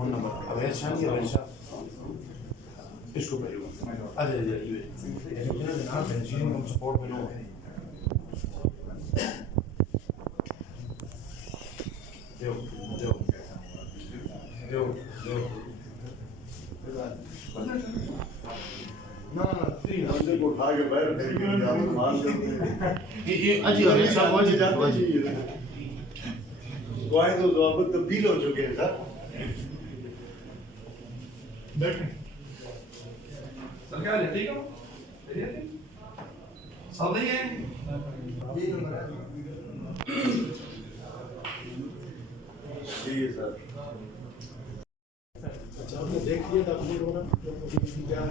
phone number अवैध शान की अवैध शान इसको भेजो अरे अरे ये जनाब पेंशन हम सपोर्ट में नो देव देव देव देव ना तीन बंदे को उठा के बाहर फेंक के आप मार दो ये अजी अवैध शान वाजी जाते जी वाई तो जवाब तब्दील हो चुके हैं सर बैठे सर क्या लेते हो सब है जी सर अच्छा आपने देख लिया था अपने लोगों ने क्या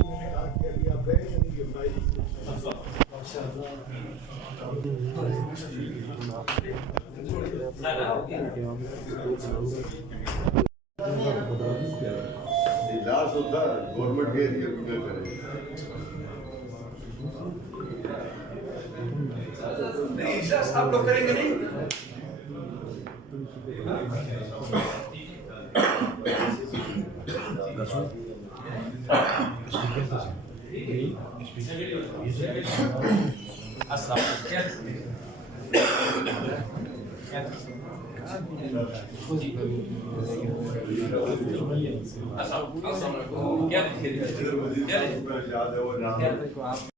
मैंने कहा कि अभी आप गए नहीं ये भाई लास्ट होता गवर्नमेंट के एरिया में करें नहीं सर आप लोग करेंगे नहीं याद है वो नाम